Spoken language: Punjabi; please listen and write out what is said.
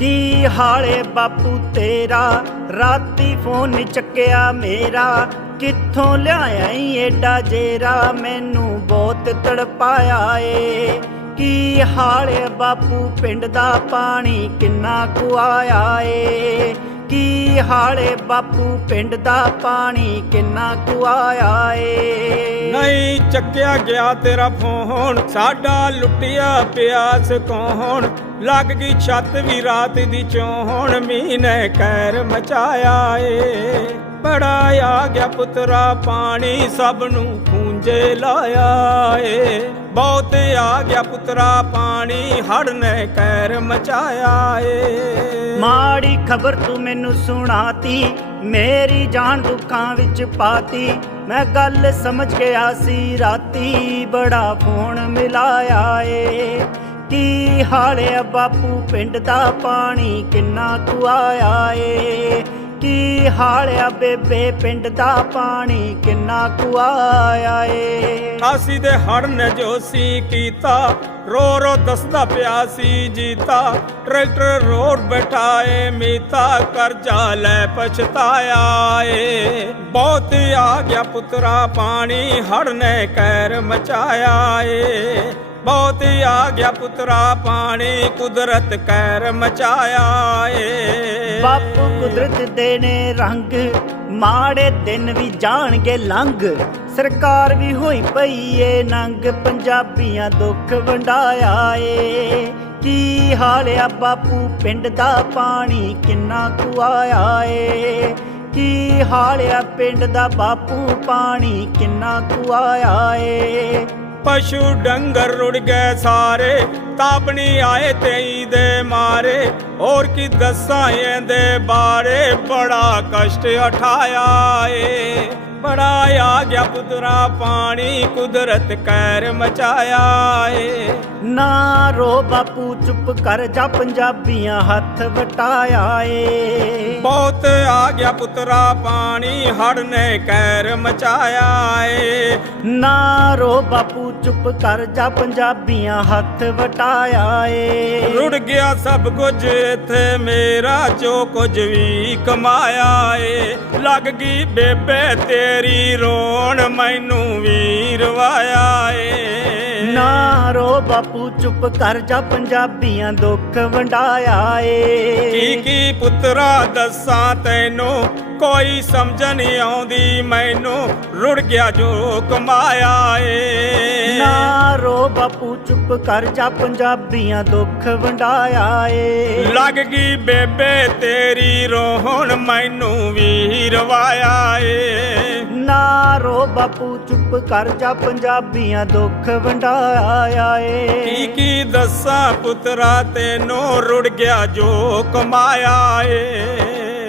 ਕੀ ਹਾਲੇ ਬਾਪੂ ਤੇਰਾ? ਰਾਤੀ ਫੋਨ ਨੀ ਚੱਕਿਆ ਮੇਰਾ। ਕਿੱਥੋਂ ਲਿਆਇਆ ਈ ਏਡਾ ਜੇਰਾ? ਮੈਨੂੰ ਬਹੁਤ ਤੜਪਾਇਆ ਏ। ਕੀ ਹਾਲੇ ਬਾਪੂ ਪਿੰਡ ਦਾ ਪਾਣੀ ਕਿੰਨਾ ਕੁ ਆਇਆ ਏ? ਕੀ ਹਾਲੇ ਬਾਪੂ ਪਿੰਡ ਦਾ ਪਾਣੀ ਕਿੰਨਾ ਕੁ ਆਇਆ ਏ? ਨਹੀਂ ਚੱਕਿਆ ਗਿਆ ਤੇਰਾ ਫੋਨ। ਸਾਡਾ ਲੁੱਟਿਆ ਪਿਆਸ ਕੌਣ ਲੱਗ ਗਈ ਛੱਤ ਵੀ ਰਾਤ ਦੀ ਚੋਣ ਮੀਂਹ ਨੇ ਕਹਿਰ ਮਚਾਇਆ ਏ। ਬੜਾ ਆ ਗਿਆ ਪੁੱਤਰਾ, ਪਾਣੀ ਸਭ ਨੂੰ ਖੂੰਜੇ ਲਾਇਆ ਏ। ਬਹੁਤ ਆ ਗਿਆ ਪੁੱਤਰਾ, ਪਾਣੀ ਹੜ ਨੇ ਕਹਿਰ ਮਚਾਇਆ ਏ। ਮਾੜੀ ਖਬਰ ਤੂੰ ਮੈਨੂੰ ਸੁਣਾਤੀ, ਮੇਰੀ ਜਾਨ ਦੁੱਖਾਂ ਵਿੱਚ ਪਾਤੀ। ਮੈਂ ਗੱਲ ਸਮਝ ਗਿਆ ਸੀ, ਰਾਤੀ ਬੜਾ ਫੋਨ ਮਿਲਾਇਆ ਏ। ਕੀ ਹਾਲੇ ਬਾਪੂ ਪਿੰਡ ਦਾ ਪਾਣੀ ਕਿੰਨਾ ਕੁ ਆਇਆ ਏ? ਕੀ ਹਾਲੇ ਆ ਬੇਬੇ ਪਿੰਡ ਦਾ ਪਾਣੀ ਕਿੰਨਾ ਕੁ ਆਇਆ ਏ? ਆਸੀ ਦੇ ਹੜ ਨੇ ਜੋ ਸੀ ਕੀਤਾ, ਰੋ ਰੋ ਦਸਦਾ ਪਿਆ ਸੀ ਜੀਤਾ। ਟਰੈਕਟਰ ਰੋਡ ਬਿਠਾਏ, ਮੀਤਾ ਕਰਜ਼ਾ ਲੈ ਪਛਤਾਇਆ ਏ। ਬਹੁਤ ਆ ਗਿਆ ਪੁੱਤਰਾ, ਪਾਣੀ ਹੜ ਨੇ ਕਹਿਰ ਮਚਾਇਆ ਏ। ਬਹੁਤ ਆ ਗਿਆ ਪੁੱਤਰਾ, ਪਾਣੀ ਕੁਦਰਤ ਕਹਿਰ ਮਚਾਇਆ ਏ। ਬਾਪੂ ਕੁਦਰਤ ਦੇ ਨੇ ਰੰਗ, ਮਾੜੇ ਦਿਨ ਵੀ ਜਾਣਗੇ ਲੰਘ ਸਰਕਾਰ ਵੀ ਹੋਈ ਪਈ ਏ ਨੰਗ, ਪੰਜਾਬੀਆਂ ਦੁੱਖ ਵੰਡਾਇਆ ਏ। ਕੀ ਹਾਲ ਆ ਬਾਪੂ, ਪਿੰਡ ਦਾ ਪਾਣੀ ਕਿੰਨਾ ਕੁ ਆਇਆ ਏ। ਕੀ ਹਾਲ ਆ ਪਿੰਡ ਦਾ ਬਾਪੂ, ਪਾਣੀ ਕਿੰਨਾ ਕੁ ਆਇਆ ਏ। ਪਸ਼ੂ ਡੰਗਰ ਰੁੜ ਗਏ ਸਾਰੇ, ਤਾਪਣੀ ਆਏ ਤੇਈ ਦੇ ਮਾਰੇ। ਹੋਰ ਕੀ ਦੱਸਾਂ ਇਹਦੇ ਬਾਰੇ, ਬੜਾ ਕਸ਼ਟ ਉਠਾਇਆ ਏ। ਬੜਾ ਆ ਗਿਆ ਪੁੱਤਰਾ ਪਾਣੀ ਕੁਦਰਤ ਕਹਿਰ ਮਚਾਇਆ ਏ। ਨਾ ਰੋ ਬਾਪੂ ਚੁੱਪ ਕਰ ਜਾ ਪੰਜਾਬੀਆਂ ਹੱਥ ਵਟਾਇਆ ਏ। ਬਹੁਤ ਆ ਗਿਆ ਪੁੱਤਰਾ ਪਾਣੀ ਹੜ ਨੇ ਕਹਿਰ ਮਚਾਇਆ ਏ। ਨਾ ਰੋ ਬਾਪੂ ਚੁੱਪ ਕਰ ਜਾ ਪੰਜਾਬੀਆਂ ਹੱਥ ਵਟਾਇਆ ਏ। ਰੁੜ ਗਿਆ ਸਭ ਕੁਝ ਇੱਥੇ ਮੇਰਾ ਜੋ ਕੁਝ ਵੀ ਕਮਾਇਆ ਏ। ਲੱਗ ਗਈ ਬੇਬੇ ਤੇਰੀ ਰੋਣ ਮੈਨੂੰ ਵੀ ਰਵਾਇਆ ਏ ਨਾ ਰੋ ਬਾਪੂ ਚੁੱਪ ਕਰ ਜਾ ਪੰਜਾਬੀਆਂ ਦੁੱਖ ਵੰਡਾਇਆ ਕੀ ਏ ਕੀ ਪੁੱਤਰਾ ਦੱਸਾਂ ਤੈਨੂੰ ਕੋਈ ਸਮਝ ਨਹੀਂ ਆਉਂਦੀ ਮੈਨੂੰ ਰੁੜ ਗਿਆ ਜੋ ਕਮਾਇਆ ਏ ਬਾਪੂ ਚੁੱਪ ਕਰ ਜਾ ਪੰਜਾਬੀਆਂ ਦੁੱਖ ਵੰਡਾਇਆ ਏ। ਲੱਗ ਗਈ ਬੇਬੇ ਤੇਰੀ ਰੋਹਣ ਮੈਨੂੰ ਵੀ ਰਵਾਇਆ ਏ। ਨਾ ਰੋ ਬਾਪੂ ਚੁੱਪ ਕਰ ਜਾ ਪੰਜਾਬੀਆਂ ਦੁੱਖ ਵੰਡਾਇਆ ਕੀ ਏ ਕੀ ਦੱਸਾਂ ਪੁੱਤਰਾ ਤੈਨੂੰ ਰੁੜ ਗਿਆ ਜੋ ਕਮਾਇਆ ਏ।